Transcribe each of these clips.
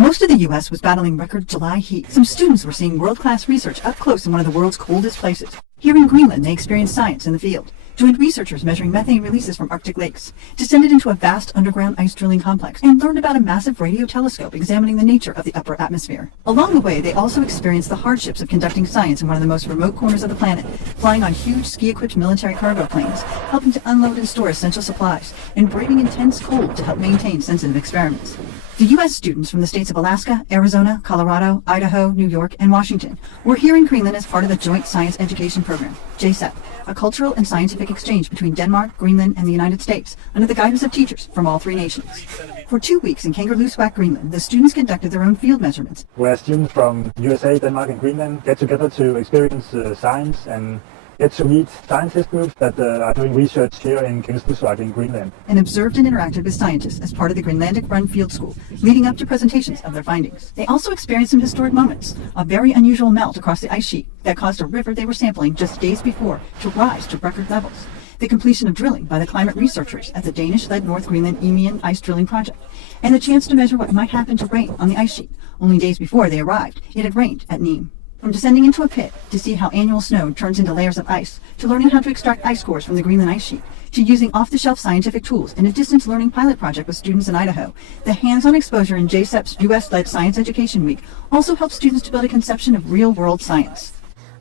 While most of the U.S. was battling record July heat, some students were seeing world-class research up close in one of the world's coldest places. Here in Greenland, they experienced science in the field, joined researchers measuring methane releases from Arctic lakes, descended into a vast underground ice drilling complex, and learned about a massive radio telescope examining the nature of the upper atmosphere. Along the way, they also experienced the hardships of conducting science in one of the most remote corners of the planet, flying on huge ski-equipped military cargo planes, helping to unload and store essential supplies, and braving intense cold to help maintain sensitive experiments. The U.S. students from the states of Alaska, Arizona, Colorado, Idaho, New York, and Washington were here in Greenland as part of the Joint Science Education Program, JSEP, a cultural and scientific exchange between Denmark, Greenland, and the United States under the guidance of teachers from all three nations. For 2 weeks in Kangerlussuaq, Greenland, the students conducted their own field measurements, where students from USA, Denmark, and Greenland get together to experience science and get to meet scientist groups that are doing research here in Kangerlussuaq in Greenland. And observed and interacted with scientists as part of the Greenlandic Run Field School, leading up to presentations of their findings. They also experienced some historic moments, a very unusual melt across the ice sheet that caused a river they were sampling just days before to rise to record levels, the completion of drilling by the climate researchers at the Danish-led North Greenland Emian ice drilling project, and the chance to measure what might happen to rain on the ice sheet. Only days before they arrived, it had rained at Nîmes. From descending into a pit to see how annual snow turns into layers of ice, to learning how to extract ice cores from the Greenland ice sheet, to using off-the-shelf scientific tools in a distance learning pilot project with students in Idaho, the hands-on exposure in JSEP's U.S.-led Science Education Week also helps students to build a conception of real-world science.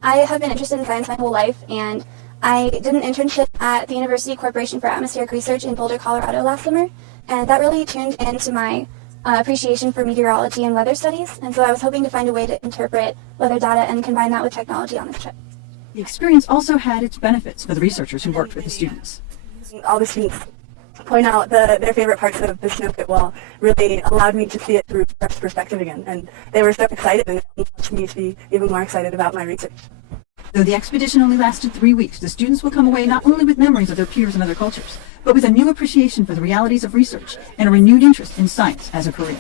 I have been interested in science my whole life, and I did an internship at the University Corporation for Atmospheric Research in Boulder, Colorado last summer, and that really tuned into my appreciation for meteorology and weather studies, and so I was hoping to find a way to interpret weather data and combine that with technology on this trip. The experience also had its benefits for the researchers who worked with the students. All the students point out their favorite parts of the snow pit wall really allowed me to see it through fresh perspective again, and they were so excited and it helped me to be even more excited about my research. Though the expedition only lasted 3 weeks, the students will come away not only with memories of their peers and other cultures, but with a new appreciation for the realities of research and a renewed interest in science as a career.